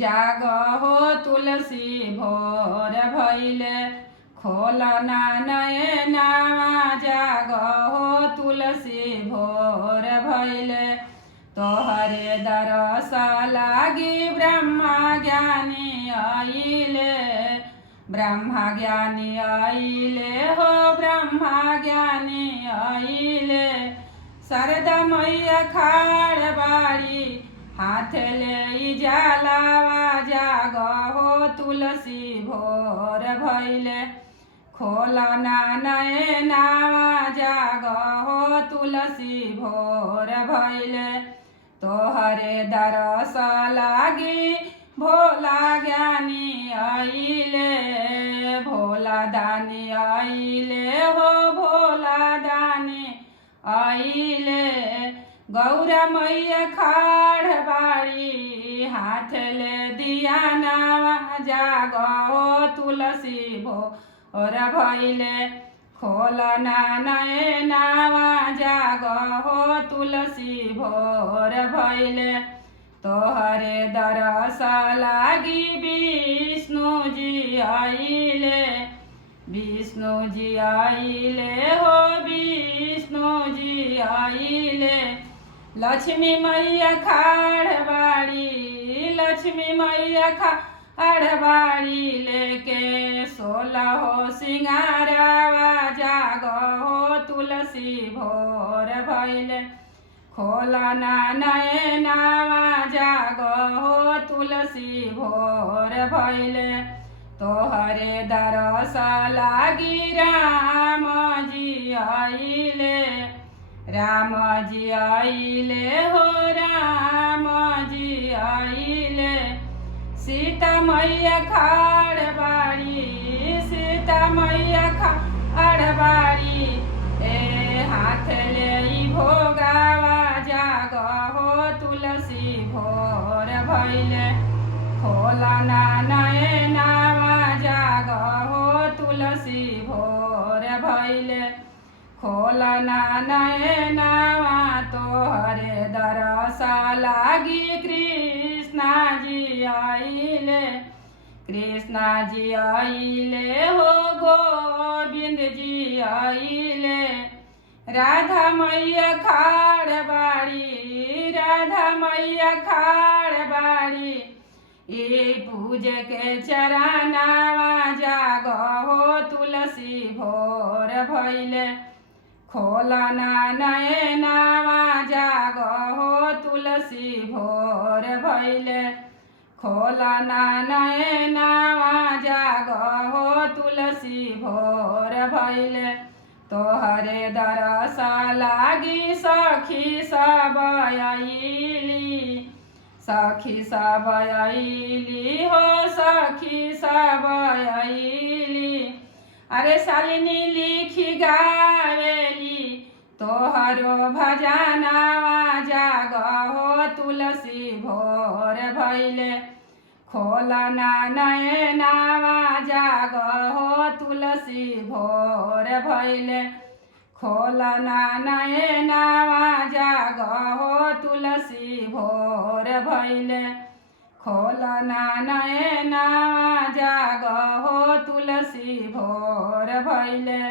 जाग हो तुलसी भोर भैले खोल ना नयनावा जाग हो तुलसी भोर भैले तोहरे दरस लागी ब्रह्मा ज्ञानी आइले ब्रह्मा ज्ञानी आइले हो ब्रह्मा ज्ञानी आइले शारदा मैया खाड़ बाड़ी हाथ ले जलावा जाग हो तुलसी भोर भैले खोल ना नयनावा जाग हो तुलसी भोर भैले तोहरे दरस लागी भोला ज्ञानी आइले भोला दानी आइले हो भोला दानी आइले गौरा मैया खाड़ बाड़ी हाथ ले दिया नावा जाग हो तुलसी भोर भैले खोल ना नयनावा जाग हो तुलसी भोर भैले तोहरे दरस लागी विष्णु जी आइले विष्णु जी आइले हो विष्णु जी आइले लक्ष्मी मैया खाड़ बाड़ी लक्ष्मी मैया खाड़ बाड़ी लेके 16 हो सिंगारवा जाग हो तुलसी भोर भैले खोल ना नयनावा जाग हो तुलसी भोर भैले तोहरे दरस लागी राम जी आइले राम जी आइले हो राम जी आइले सीता मैया खाड़ बाड़ी सीता मैया खाड़ बाड़ी हाथ ले भोगावा जाग हो तुलसी भोर भैले खोल ना नयनावा जाग हो तुलसी भोर भैले खोल ना नयनावा तोहरे दरस लागी कृष्णा जी आइले कृष्णा जी आइले हो गोविंद जी आइले राधा मैया खाड़ बाड़ी राधा मैया खाड़ बाड़ी ये पूज के चरनावा जाग हो तुलसी भोर भैले खोल ना नयनावा जाग हो तुलसी भोर भैले खोल ना नयनावा जाग हो तुलसी भोर भैले तोहरे दरस लागी सखी सब आइली सखी सब आइली हो सखी सब आइली अरे शालिनी लिखी गावेली तोहरो भजनावा जाग हो तुलसी भोर भैले खोल ना नयनावा जाग हो तुलसी भोर भैले खोल ना नयनावा जाग हो तुलसी भोर भैले खोल ना नयनावा जाग हो तुलसी भोर भैले।